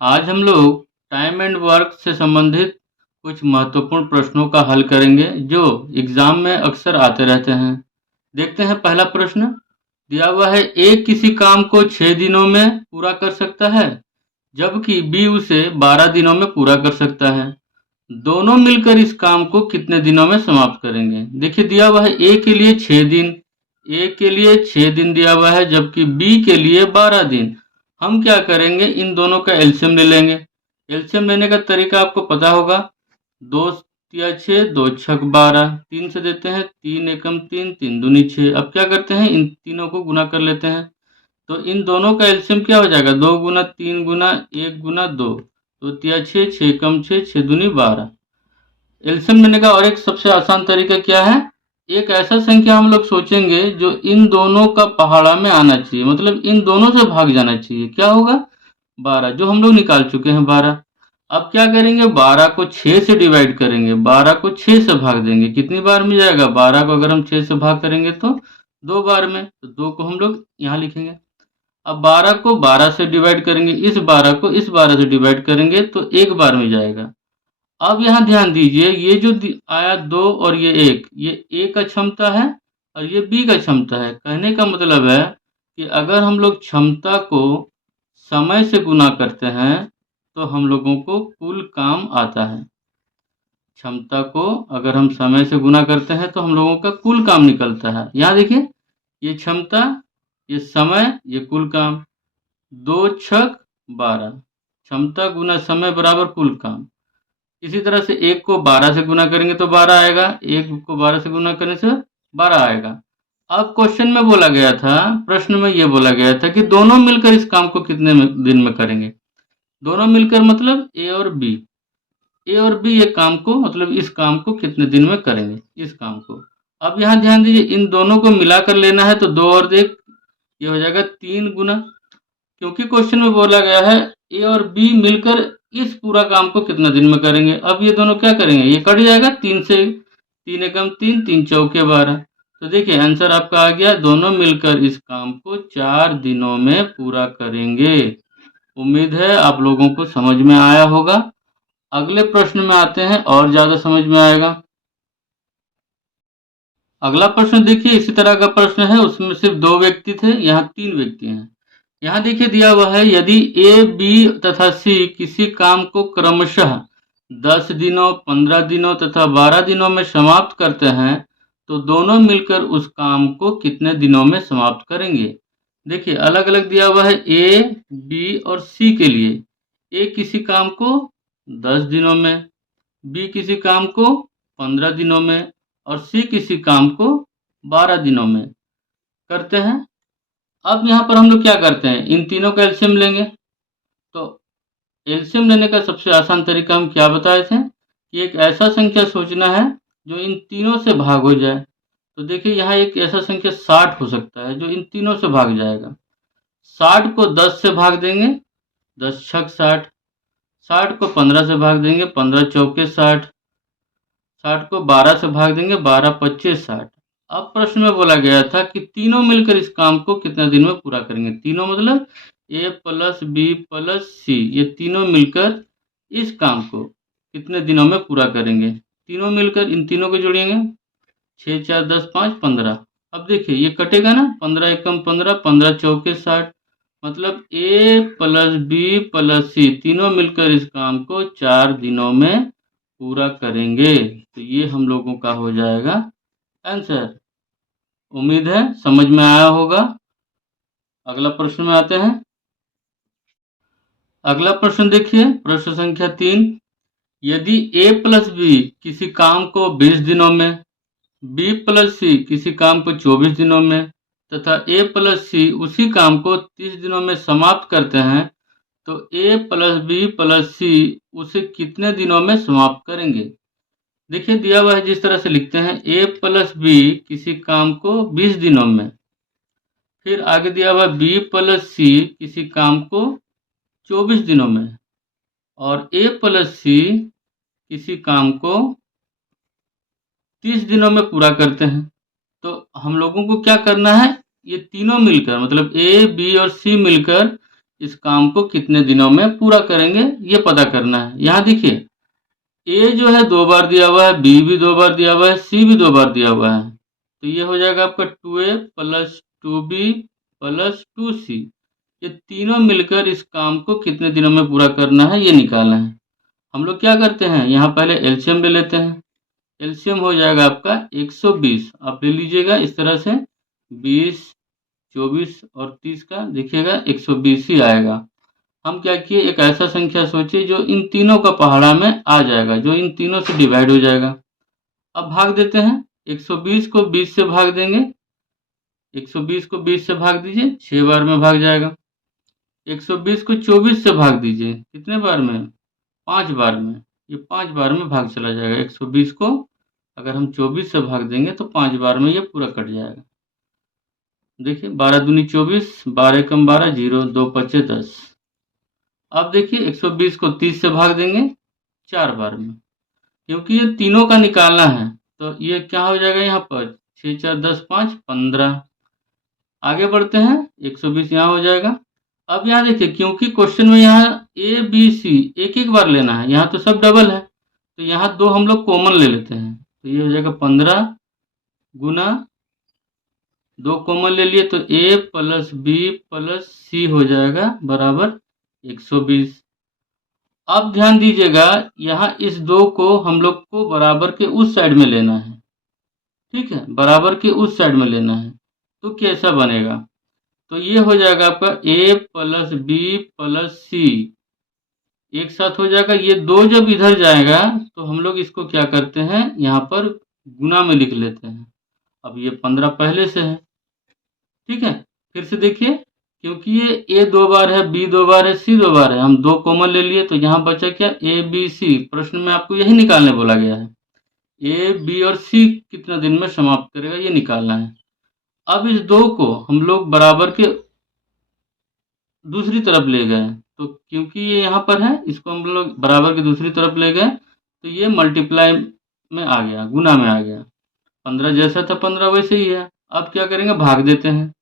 आज हम लोग टाइम एंड वर्क से संबंधित कुछ महत्वपूर्ण प्रश्नों का हल करेंगे जो एग्जाम में अक्सर आते रहते हैं। देखते हैं पहला प्रश्न। दिया हुआ है ए किसी काम को 6 दिनों में पूरा कर सकता है जबकि बी उसे 12 दिनों में पूरा कर सकता है। दोनों मिलकर इस काम को कितने दिनों में समाप्त करेंगे। देखिए दिया हुआ है ए के लिए 6 दिन, ए के लिए 6 दिन दिया हुआ है जबकि बी के लिए 12 दिन। हम क्या करेंगे, इन दोनों का एलसीएम ले लेंगे। एलसीएम लेने का तरीका आपको पता होगा। 2 तिया 6, 2 छक 12, 3 से देते हैं, 3 एकम 3, 3 दूनी 6। अब क्या करते हैं, इन तीनों को गुना कर लेते हैं। तो इन दोनों का एलसीएम क्या हो जाएगा, 2 गुना 3 गुना 1 गुना 2। तो तिया 6, 6 कम 6, 6 दूनी 12। एलसीएम लेने का और एक सबसे आसान तरीका क्या है, एक ऐसा संख्या हम लोग सोचेंगे जो इन दोनों का पहाड़ा में आना चाहिए, मतलब इन दोनों से भाग जाना चाहिए। क्या होगा, 12, जो हम लोग निकाल चुके हैं 12। अब क्या करेंगे, 12 को 6 से डिवाइड करेंगे, 12 को 6 से भाग देंगे। कितनी बार में जाएगा, 12 को अगर हम 6 से भाग करेंगे तो 2 बार में, तो 2 को हम लोग यहाँ लिखेंगे। अब 12 को 12 से डिवाइड करेंगे, इस 12 को इस 12 से डिवाइड करेंगे तो 1 बार में जाएगा। अब यहाँ ध्यान दीजिए, ये जो आया 2 और ये 1, ये ए का क्षमता है और ये बी का क्षमता है। कहने का मतलब है कि अगर हम लोग क्षमता को समय से गुना करते हैं तो हम लोगों को कुल काम आता है। क्षमता को अगर हम समय से गुना करते हैं तो हम लोगों का कुल काम निकलता है। यहाँ देखिए, ये क्षमता, ये समय, ये कुल काम। 2 छक 12, क्षमता गुना समय बराबर कुल काम। इसी तरह से 1 को 12 से गुना करेंगे तो 12 आएगा, 1 को 12 से गुना करने से 12 आएगा। अब क्वेश्चन में बोला गया था, प्रश्न में ये बोला गया था कि दोनों मिलकर इस काम को कितने दिन में करेंगे। दोनों मिलकर मतलब ए और बी, ए और बी ये काम को, मतलब इस काम को कितने दिन में करेंगे, इस काम को। अब यहाँ ध्यान दीजिए, इन दोनों को मिलाकर लेना है तो 2 और 1 ये हो जाएगा 3 गुना, क्योंकि क्वेश्चन में बोला गया है ए और बी मिलकर इस पूरा काम को कितना दिन में करेंगे। अब ये दोनों क्या करेंगे, ये कट जाएगा 3 से, 3 एकम 3, 3 चौके 12। तो देखिए आंसर आपका आ गया, दोनों मिलकर इस काम को 4 दिनों में पूरा करेंगे। उम्मीद है आप लोगों को समझ में आया होगा। अगले प्रश्न में आते हैं और ज्यादा समझ में आएगा। अगला प्रश्न देखिए, इसी तरह का प्रश्न है, उसमें सिर्फ 2 व्यक्ति थे, यहाँ 3 व्यक्ति हैं। यहाँ देखिए दिया हुआ है, यदि ए, बी तथा सी किसी काम को क्रमशः 10 दिनों, 15 दिनों तथा 12 दिनों में समाप्त करते हैं तो दोनों मिलकर उस काम को कितने दिनों में समाप्त करेंगे। देखिए अलग अलग दिया हुआ है, ए, बी और सी के लिए। ए किसी काम को 10 दिनों में, बी किसी काम को 15 दिनों में और सी किसी काम को 12 दिनों में करते हैं। अब यहाँ पर हम लोग क्या करते हैं, इन तीनों का एलसीएम लेंगे। तो एलसीएम लेने का सबसे आसान तरीका हम क्या बताए थे कि एक ऐसा संख्या सोचना है जो इन तीनों से भाग हो जाए। तो देखिए यहाँ एक ऐसा संख्या 60 हो सकता है जो इन तीनों से भाग जाएगा। 60 को 10 से भाग देंगे, 10 छक 60। 60 को 15 से भाग देंगे, 15 चौके 60। 60 को 12 से भाग देंगे, 12 पच्चीस 60। अब प्रश्न में बोला गया था कि तीनों मिलकर इस काम को कितने दिन में पूरा करेंगे। तीनों मतलब ए प्लस बी प्लस सी, ये तीनों मिलकर इस काम को कितने दिनों में पूरा करेंगे। तीनों मिलकर इन तीनों को जोड़ेंगे, 6 4 10 5 15। अब देखिए ये कटेगा ना, 15 एकम 15, 15 चौके 60। मतलब ए प्लस बी प्लस सी तीनों मिलकर इस काम को 4 दिनों में पूरा करेंगे। तो ये हम लोगों का हो जाएगा आंसर। उम्मीद है समझ में आया होगा। अगला प्रश्न में आते हैं। अगला प्रश्न देखिए, प्रश्न संख्या 3। यदि ए प्लस बी किसी काम को 20 दिनों में, बी प्लस सी किसी काम को 24 दिनों में तथा ए प्लस सी उसी काम को 30 दिनों में समाप्त करते हैं तो ए प्लस बी प्लस सी उसे कितने दिनों में समाप्त करेंगे। देखिए दिया हुआ है, जिस तरह से लिखते हैं, ए प्लस बी किसी काम को 20 दिनों में, फिर आगे दिया हुआ बी प्लस सी किसी काम को 24 दिनों में और ए प्लस सी किसी काम को 30 दिनों में पूरा करते हैं। तो हम लोगों को क्या करना है, ये तीनों मिलकर, मतलब ए बी और सी मिलकर इस काम को कितने दिनों में पूरा करेंगे ये पता करना है। यहाँ देखिए ए जो है 2 बार दिया हुआ है, बी भी 2 बार दिया हुआ है, सी भी 2 बार दिया हुआ है। तो ये हो जाएगा आपका 2a plus 2b plus 2c। ये तीनों मिलकर इस काम को कितने दिनों में पूरा करना है ये निकालना है। हम लोग क्या करते हैं, यहाँ पहले एलसीएम ले लेते हैं। एलसीएम हो जाएगा आपका 120, आप ले लीजिएगा इस तरह से 20, 24 और 30 का देखिएगा 120 ही आएगा। हम क्या किए, एक ऐसा संख्या सोचिए जो इन तीनों का पहाड़ा में आ जाएगा, जो इन तीनों से डिवाइड हो जाएगा। अब भाग देते हैं, 120 को 20 से भाग देंगे, 120 को 20 से भाग दीजिए 6 बार में भाग जाएगा। 120 को 24 से भाग दीजिए, कितने बार में, 5 बार में, ये 5 बार में भाग चला जाएगा। 120 को अगर हम 24 से भाग देंगे तो 5 बार में ये पूरा कट जाएगा। देखिए 12 दूनी 24, 12 एकम 12, 0, 2 पच्चे 10। अब देखिए 120 को 30 से भाग देंगे 4 बार में, क्योंकि ये तीनों का निकालना है तो ये क्या हो जाएगा, यहाँ पर 6 4 10 5 15। आगे बढ़ते हैं, 120 यहाँ हो जाएगा। अब यहाँ देखिए क्योंकि क्वेश्चन में यहाँ ए बी सी एक एक बार लेना है, यहाँ तो सब डबल है तो यहाँ 2 हम लोग कॉमन ले लेते हैं। तो ये हो जाएगा 15 गुना 2 कॉमन ले लिए तो ए प्लस बी प्लस सी हो जाएगा बराबर 120। अब ध्यान दीजिएगा यहाँ इस 2 को हम लोग को बराबर के उस साइड में लेना है, ठीक है, बराबर के उस साइड में लेना है। तो कैसा बनेगा, तो ये हो जाएगा आपका a प्लस बी प्लस सी एक साथ हो जाएगा। ये 2 जब इधर जाएगा तो हम लोग इसको क्या करते हैं, यहाँ पर गुना में लिख लेते हैं। अब ये 15 पहले से है, ठीक है। फिर से देखिए क्योंकि ये a 2 बार है, b 2 बार है, c 2 बार है, हम 2 कॉमन ले लिए तो यहाँ बचा क्या, a b c। प्रश्न में आपको यही निकालने बोला गया है, a b और c कितना दिन में समाप्त करेगा ये निकालना है। अब इस 2 को हम लोग बराबर के दूसरी तरफ ले गए तो क्योंकि ये यहाँ पर है इसको हम लोग बराबर की दूसरी तरफ ले गए तो ये मल्टीप्लाई में आ गया, गुना में आ गया। 15 जैसा था 15 वैसे ही है। अब क्या करेंगे, भाग देते हैं।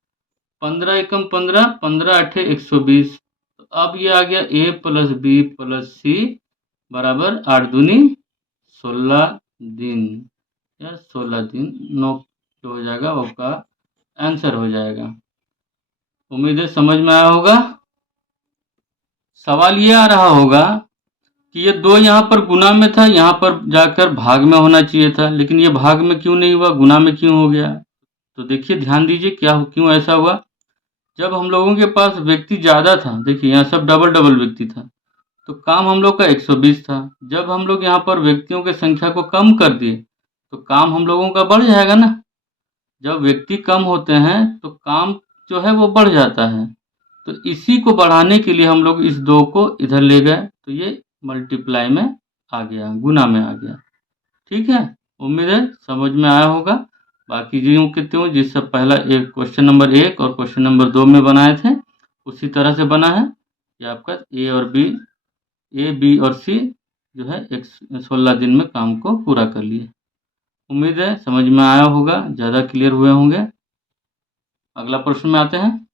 15 एकम 15, 15 अठे 120। तो अब ये आ गया ए प्लस बी प्लस सी बराबर 8 दूनी 16 दिन या 16 दिन 9 हो जाएगा, वो का आंसर हो जाएगा। उम्मीद है समझ में आया होगा। सवाल ये आ रहा होगा कि ये 2 यहाँ पर गुना में था, यहाँ पर जाकर भाग में होना चाहिए था, लेकिन ये भाग में क्यों नहीं हुआ, गुना में क्यों हो गया। तो देखिए ध्यान दीजिए क्यों ऐसा हुआ। जब हम लोगों के पास व्यक्ति ज़्यादा था, देखिए यहाँ सब डबल डबल व्यक्ति था तो काम हम लोग का 120 था। जब हम लोग यहाँ पर व्यक्तियों की संख्या को कम कर दिए तो काम हम लोगों का बढ़ जाएगा ना। जब व्यक्ति कम होते हैं तो काम जो है वो बढ़ जाता है। तो इसी को बढ़ाने के लिए हम लोग इस 2 को इधर ले गए तो ये मल्टीप्लाई में आ गया, गुना में आ गया, ठीक है। उम्मीद है समझ में आया होगा। बाकी जो कहते हो जिससे पहला एक क्वेश्चन नंबर 1 और क्वेश्चन नंबर 2 में बनाए थे उसी तरह से बना है। ये आपका ए बी और सी जो है 16 दिन में काम को पूरा कर लिए। उम्मीद है समझ में आया होगा, ज़्यादा क्लियर हुए होंगे। अगला प्रश्न में आते हैं।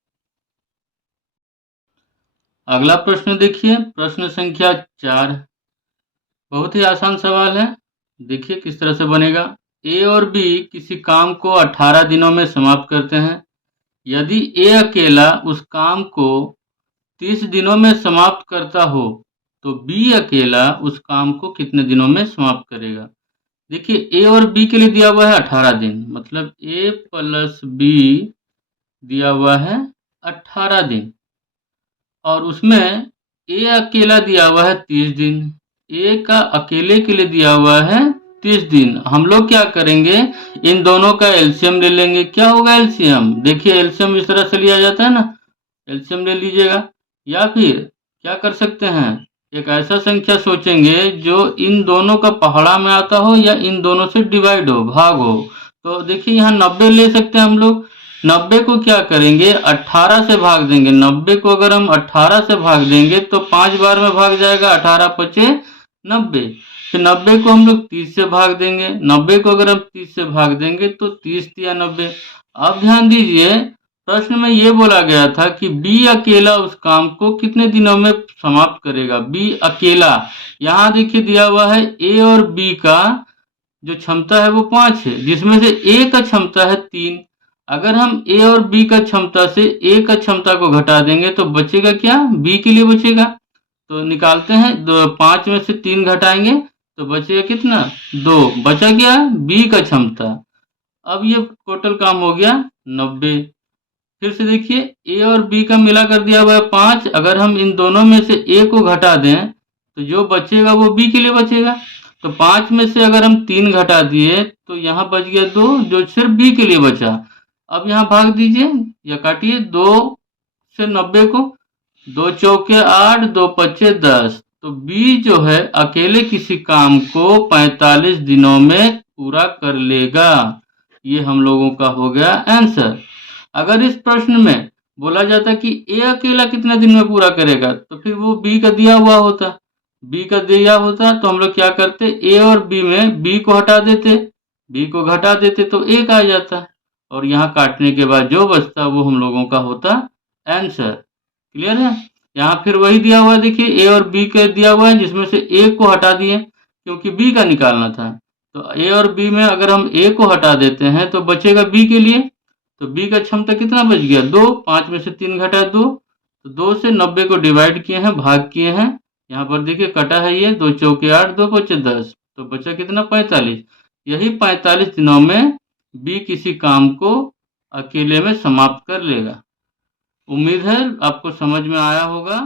अगला प्रश्न देखिए, प्रश्न संख्या 4। बहुत ही आसान सवाल है, देखिए किस तरह से बनेगा। ए और बी किसी काम को 18 दिनों में समाप्त करते हैं। यदि ए अकेला उस काम को 30 दिनों में समाप्त करता हो तो बी अकेला उस काम को कितने दिनों में समाप्त करेगा। देखिए ए और बी के लिए दिया हुआ है 18 दिन, मतलब ए प्लस बी दिया हुआ है 18 दिन और उसमें ए अकेला दिया हुआ है 30 दिन। ए का अकेले के लिए दिया हुआ है 30 दिन। हम लोग क्या करेंगे, इन दोनों का एलसीएम ले लेंगे। क्या होगा एलसीएम, देखिए एलसीएम इस तरह से लिया जाता है ना, एलसीएम ले लीजिएगा। या फिर क्या कर सकते हैं, एक ऐसा संख्या सोचेंगे जो इन दोनों का पहाड़ा में आता हो या इन दोनों से डिवाइड हो, भाग हो। तो देखिए यहाँ 90 ले सकते हैं हम लोग। 90 को क्या करेंगे, 18 से भाग देंगे। 90 को अगर हम 18 से भाग देंगे तो 5 बार में भाग जाएगा, 18 पचे 90। फिर 90 को हम लोग 30 से भाग देंगे। 90 को अगर हम 30 से भाग देंगे तो 30 या 90। अब ध्यान दीजिए प्रश्न में ये बोला गया था कि बी अकेला उस काम को कितने दिनों में समाप्त करेगा। बी अकेला, यहाँ देखिए दिया हुआ है ए और बी का जो क्षमता है वो 5 है, जिसमें से ए का क्षमता है 3। अगर हम ए और बी का क्षमता से ए का क्षमता को घटा देंगे तो बचेगा क्या, बी के लिए बचेगा। तो निकालते हैं, 5 में से 3 घटाएंगे तो बचेगा कितना, 2। बचा क्या, बी का क्षमता। अब ये टोटल काम हो गया 90। फिर से देखिए ए और बी का मिला कर दिया हुआ है 5। अगर हम इन दोनों में से ए को घटा दें तो जो बचेगा वो बी के लिए बचेगा। तो 5 में से अगर हम 3 घटा दिए तो यहाँ बच गया 2, जो सिर्फ बी के लिए बचा। अब यहाँ भाग दीजिए या काटिए 2 से 90 को, 2 चौके 8, 2 पच्चे 10। तो बी जो है अकेले किसी काम को 45 दिनों में पूरा कर लेगा। ये हम लोगों का हो गया आंसर। अगर इस प्रश्न में बोला जाता कि ए अकेला कितने दिन में पूरा करेगा तो फिर वो बी का दिया हुआ होता, बी का दिया होता तो हम लोग क्या करते, ए और बी में बी को हटा देते, बी को घटा देते तो एक आ जाता, और यहाँ काटने के बाद जो बचता वो हम लोगों का होता आंसर। क्लियर है। यहाँ फिर वही दिया हुआ है, देखिए ए और बी का दिया हुआ है, जिसमें से ए को हटा दिए क्योंकि बी का निकालना था। तो ए और बी में अगर हम ए को हटा देते हैं तो बचेगा बी के लिए। तो बी का क्षमता कितना बच गया, 2। 5 में से 3 घटा 2, तो 2 से 90 को डिवाइड किए हैं, भाग किए हैं। यहाँ पर देखिए कटा है ये, 2 चौके 8, 2 पच्चे 10, तो बचा कितना, 45। यही 45 दिनों में बी किसी काम को अकेले में समाप्त कर लेगा। उम्मीद है आपको समझ में आया होगा।